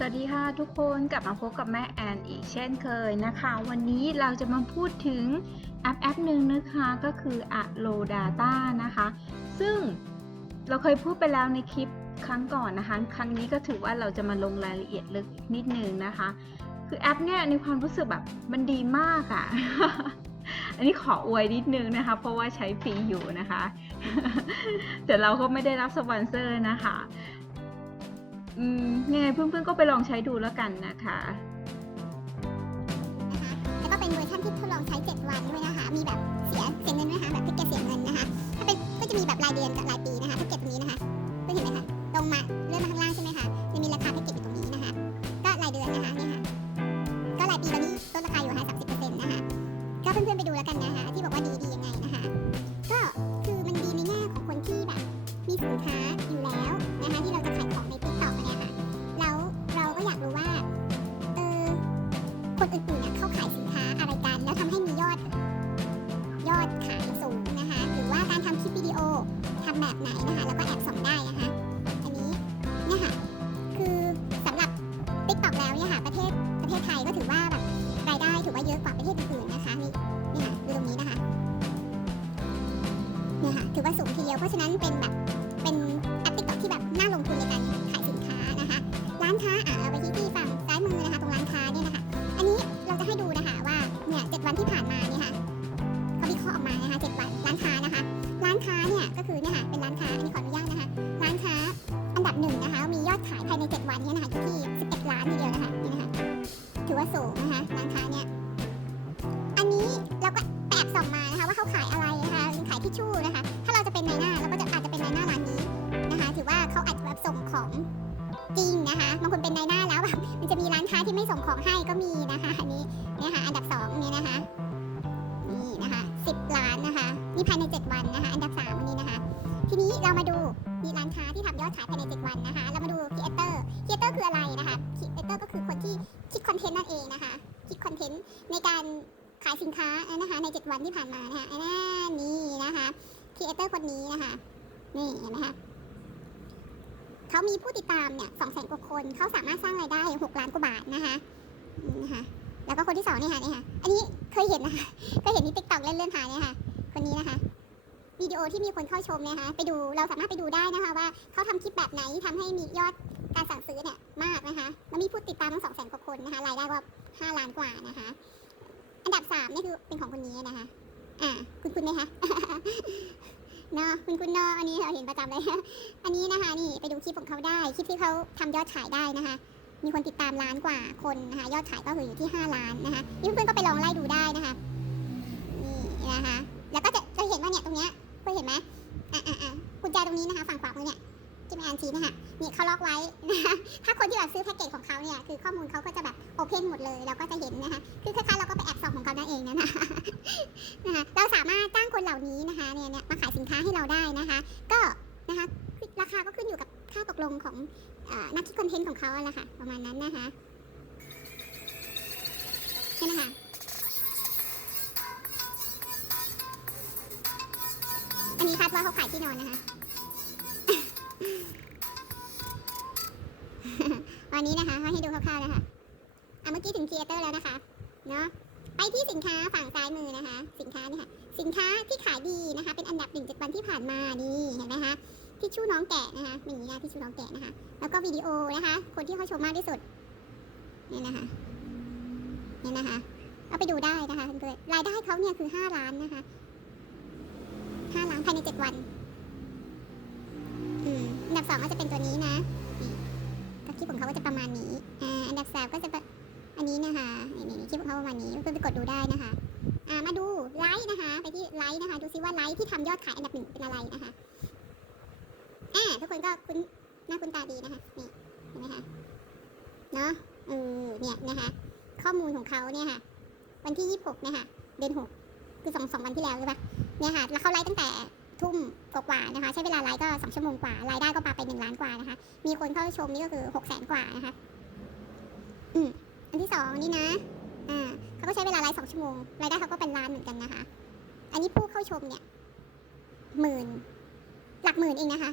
สวัสดีค่ะทุกคนกลับมาพบกับแม่แอนอีกเช่นเคยนะคะ วันนี้เราจะมาพูดถึงแอปแอปหนึ่งนะคะก็คือ a l o Data นะคะ ซึ่งเราเคยพูดไปแล้วในคลิปครั้งก่อนนะคะ ครั้งนี้ก็ถือว่าเราจะมาลงรายละเอียดลึกนิดนึงนะคะ คือแอปเนี่ยในความรู้สึกแบบมันดีมากอะ่ะ อันนี้ขออวยนิดนึงนะคะ เพราะว่าใช้ฟรีอยู่นะคะ แต่เราก็ไม่ได้รับสปอนเซอร์นะคะ อืมยังไงเพื่อนๆก็ไปลองใช้ดูแล้วกันนะคะ แล้วก็เป็นเวอร์ชันที่ทดลองใช้ 7 วันด้วยนะคะ มีแบบเสียเสียเงินด้วยนะคะแบบแพ็กเกจเสียเงินนะคะ ถ้าเป็นก็จะมีแบบรายเดือนกับรายปีนะคะแพ็กเกจตรงนี้นะคะเพื่อนเห็นไหมคะ ตรงมาเลื่อนมาข้างล่างใช่ไหมคะ จะมีราคาแพ็กเกจอยู่ตรงนี้นะคะ ก็รายเดือนนะคะเนี่ยค่ะ ก็รายปีตอนนี้ลดราคาอยู่ค่ะสามสิบเปอร์เซ็นต์นะคะ ก็เพื่อนๆไปดูแล้วกันนะคะ ที่บอกว่าดีดี เนี่ยค่ะถือว่าสูงทีเดียว เพราะฉะนั้นเป็นแบบเป็นแอป t ิ k t o k ที่แบบน่าลงทุนในการขายสินค้านะคะ ร้านค้าอะเราไปที่ที่ฝั่งซ้ายมือนะคะตรงร้านค้าเนี่ยนะคะอันนี้เราจะให้ดูนะคะว่าเนี่ยเจ็ดวันที่ผ่านมาเนี่ยค่ะเขาวิเคราะห์ออกมานะคะเจ็ดวันร้านค้านะคะ ร้านค้าเนี่ยก็คือเนี่ยค่ะเป็นร้านค้าอันนี้ขออนุญาตนะคะ ร้านค้าอันดับหนึ่งนะคะมียอดขายภายในเจ็ดวันเนี่ยนะคะอยู่ที่11ล้านทีเดียวนะคะนี่นะคะถือว่าสูงนะคะ ของให้ก็มีนะคะอันนี้เนี่ยค่ะอันดับสองเนี่ยนะคะนี่นะคะสิบล้านนะคะนี่ภายในเจ็ดวันนะคะ อันดับสามอันนี้นะคะ ทีนี้เรามาดูมีร้านค้าที่ทำยอดขายภายในเจ็ดวันนะคะ เรามาดูครีเอเตอร์ครีเอเตอร์คืออะไรนะคะครีเอเตอร์ก็คือคนที่คิดคอนเทนต์นั่นเองนะคะคิดคอนเทนต์ในการขายสินค้านะคะในเจ็ดวันที่ผ่านมานะคะอันนี้นะคะครีเอเตอร์คนนี้นะคะนี่เห็นไหมคะเขามีผู้ติดตามเนี่ยสองแสนกว่าคน เขาสามารถสร้างรายได้หกล้านกว่าบาทนะคะ นี่นะคะแล้วก็คนที่สองนี่ค่ะนี่ค่ะ อันนี้เคยเห็นนะคะ เคยเห็นในติ๊กต็อกเล่นเลื่อนผ่านเนี่ยค่ะ คนนี้นะคะวิดีโอที่มีคนเข้าชมเนี่ยนะคะไปดูเราสามารถไปดูได้นะคะว่าเขาทำคลิปแบบไหนทำให้มียอดการสั่งซื้อเนี่ยมากนะคะแล้วมีผู้ติดตามทั้งสองแสนกว่าคนนะคะรายได้ก็ห้าล้านกว่านะคะ อันดับสามนี่คือเป็นของคนนี้นะคะ อ่า คุณคุณไหมคะเนาะคุณคุณเนาะอันนี้เราเห็นประจำเลยอันนี้นะคะ นี่ไปดูคลิปของเขาได้คลิปที่เขาทำยอดขายได้นะคะ มีคนติดตามล้านกว่าคนนะคะยอดขายก็คืออยู่ที่ 5 ล้านนะคะนี่เพื่อนๆก็ไปลองไล่ดูได้นะคะนี่นะคะแล้วก็จะจะเห็นว่าเนี่ยตรงเนี้ยเพื่อนเห็นไหมอะอะอะกุญแจตรงนี้นะคะฝั่งขวามือเนี่ยที่แม่อันชีนะคะนี่เขาล็อกไว้นะคะถ้าคนที่แบบซื้อแพ็กเกจของเขาเนี่ยคือข้อมูลเขาก็จะแบบโอเพนหมดเลยเราก็จะเห็นนะคะคือคล้าย เขาอะแหละค่ะ ประมาณนั้นนะคะใช่ไหมคะอันนี้คาดว่าเขาขายที่นอนนะคะ วันนี้นะคะเขาให้ดูคร่าวๆนะคะอะเมื่อกี้ถึงครีเอเตอร์แล้วนะคะ เนาะไปที่สินค้าฝั่งซ้ายมือนะคะ สินค้านี่ค่ะ สินค้าที่ขายดีนะคะ เป็นอันดับหนึ่งจ็ดวันที่ผ่านมานี่เห็นไหมคะ ทิชชู่น้องแกะนะคะเป็นอย่างนี้นะทิชชู่น้องแกะนะคะ แล้วก็วิดีโอนะคะ คนที่เขาชมมากที่สุดนี่นะคะนี่นะคะเอาไปดูได้นะคะเพื่อนๆรายได้เขาเนี่ยคือห้าล้านนะคะห้าล้านภายในเจ็ดวันอืมอันดับสองก็จะเป็นตัวนี้นะก็คลิปของเขาก็จะประมาณนี้อ่าอันดับสามก็จะเป็นอันนี้นะคะนี่คลิปของเขาประมาณนี้เพื่อนไปกดดูได้นะคะอ่ามาดูไลค์นะคะ ไปที่ไลค์นะคะ ดูซิว่าไลค์ที่ทำยอดขายอันดับหนึ่งเป็นอะไรนะคะ คนก็คุ้นหน้าคุ้นตาดีนะคะนี่เห็นไหมคะเนาะเออเนี่ยนะคะข้อมูลของเขาเนี่ยค่ะวันที่ยี่สิบหกเนี่ยค่ะเดือนหกคือสองสองวันที่แล้วใช่ปะเนี่ยค่ะแล้วเขาไลค์ตั้งแต่ทุ่มกว่านะคะ ใช้เวลาไลค์ก็สองชั่วโมงกว่ารายได้ก็ปาไปหนึ่งล้านกว่านะคะ มีคนเข้าชมนี่ก็คือหกแสนกว่านะคะอืมอันที่สองนี่นะอ่าเขาก็ใช้เวลาไลฟ์สองชั่วโมงรายได้เขาก็เป็นล้านเหมือนกันนะคะ อันนี้ผู้เข้าชมเนี่ยหมื่นหลักหมื่นเองนะคะ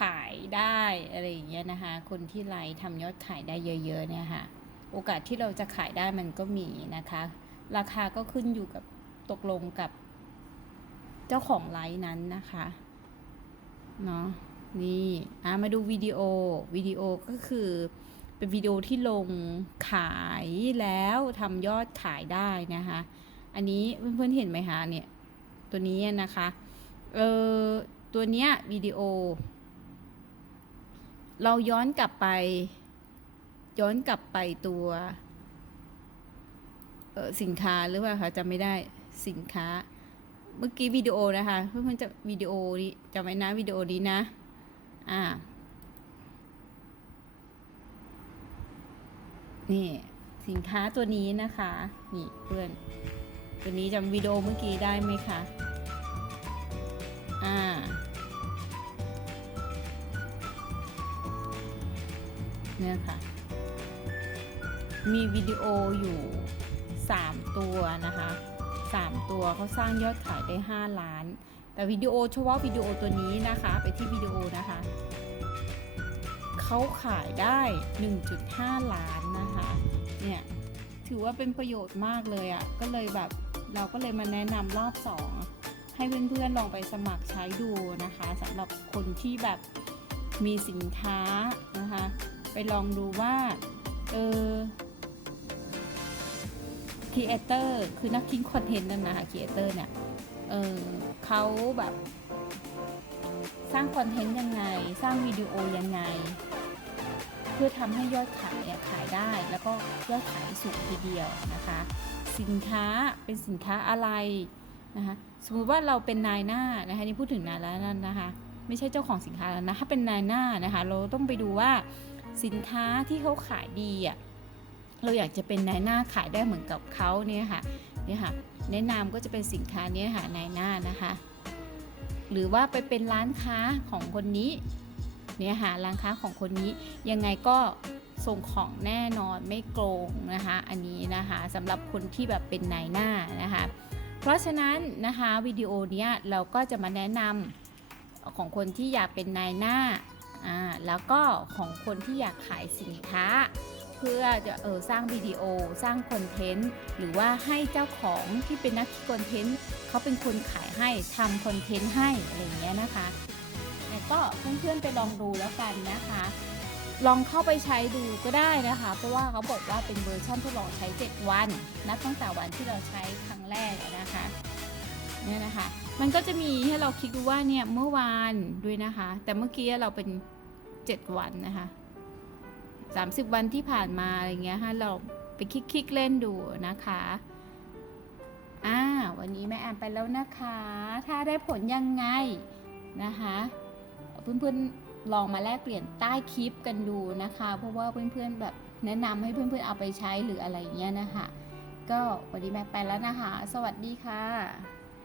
ขายได้อะไรอย่างเงี้ยนะคะ คนที่ไลน์ทำยอดขายได้เยอะ ๆ เนี่ยค่ะ โอกาสที่เราจะขายได้มันก็มีนะคะ ราคาก็ขึ้นอยู่กับตกลงกับ เจ้าของไลน์นั้นนะคะเนาะนี่อะมาดูวิดีโอวิดีโอก็คือเป็นวิดีโอที่ลงขายแล้วทำยอดขายได้นะคะ อันนี้เพื่อนๆเห็นไหมคะเนี่ย ตัวนี้นะคะ เออตัวเนี้ยวิดีโอ เราย้อนกลับไป ย้อนกลับไปตัวสินค้าหรือเปล่าคะจำไม่ได้สินค้า เมื่อกี้วิดีโอนะคะเพื่อนๆจะวิดีโอนี้จำไว้นะวิดีโอนี้นะ อ่า นี่สินค้าตัวนี้นะคะ นี่เพื่อน ตัวนี้จำวิดีโอเมื่อกี้ได้ไหมคะ อ่า เนี่ยค่ะ มีวิดีโออยู่ 3 ตัวนะคะ 3 ตัวเขาสร้างยอดขายได้ 5 ล้าน แต่วิดีโอเฉพาะวิดีโอตัวนี้นะคะ ไปที่วิดีโอนะคะเขาขายได้ 1.5 ล้านนะคะ เนี่ยถือว่าเป็นประโยชน์มากเลยอะ่ะ ก็เลยแบบเราก็เลยมาแนะนำรอบ 2 ให้เพื่อนๆลองไปสมัครใช้ดูนะคะสำหรับคนที่แบบมีสินค้านะคะ ไปลองดูว่า เออครีเอเตอร์คือนักคิดคอนเทนต์นั่นนะคะครีเอเตอร์เนี่ย เออเขาแบบสร้างคอนเทนต์ยังไง สร้างวิดีโอยังไง เพื่อทำให้ยอดขายขายได้ แล้วก็ยอดขายสูงทีเดียวนะคะ สินค้าเป็นสินค้าอะไรนะคะสมมติว่าเราเป็นนายหน้านะคะนี่พูดถึงนายแล้วนั่นนะคะ ไม่ใช่เจ้าของสินค้าแล้วนะถ้าเป็นนายหน้านะคะ เราต้องไปดูว่า สินค้าที่เขาขายดีอะเราอยากจะเป็นนายหน้าขายได้เหมือนกับเขาเนี่ยค่ะเนี่ยค่ะแนะนำก็จะเป็นสินค้านี้ค่ะนายหน้านะคะ หรือว่าไปเป็นร้านค้าของคนนี้เนี่ยค่ะร้านค้าของคนนี้ยังไงก็ส่งของแน่นอนไม่โกงนะคะอันนี้นะคะสำหรับคนที่แบบเป็นนายหน้านะคะ เพราะฉะนั้นนะคะวิดีโอนี้เราก็จะมาแนะนำของคนที่อยากเป็นนายหน้า อ่าแล้วก็ของคนที่อยากขายสินค้า เพื่อจะเออสร้างวิดีโอสร้างคอนเทนต์หรือว่าให้เจ้าของที่เป็นนักคิดคอนเทนต์เขาเป็นคนขายให้ทำคอนเทนต์ให้อะไรอย่างเงี้ยนะคะแต่ก็เพื่อนๆไปลองดูแล้วกันนะคะ ลองเข้าไปใช้ดูก็ได้นะคะ เพราะว่าเขาบอกว่าเป็นเวอร์ชันทดลองใช้ 7 วันนับตั้งแต่วันที่เราใช้ครั้งแรกนะคะเนี่ยนะคะ มันก็จะมีให้เราคิดดูว่าเนี่ยเมื่อวานด้วยนะคะ แต่เมื่อกี้เราเป็น 7 วันนะคะ30 วันที่ผ่านมาอะไรเงี้ยให้เราไปคลิกเล่นดูนะคะอ่าวันนี้แม่แอมไปแล้วนะคะ ถ้าได้ผลยังไงนะคะเพื่อนๆลองมาแลกเปลี่ยนใต้คลิปกันดูนะคะ เพราะว่าเพื่อนๆแบบแนะนำให้เพื่อนๆเอาไปใช้หรืออะไรเงี้ยนะคะก็วันนี้แม่ไปแล้วนะคะ สวัสดีค่ะ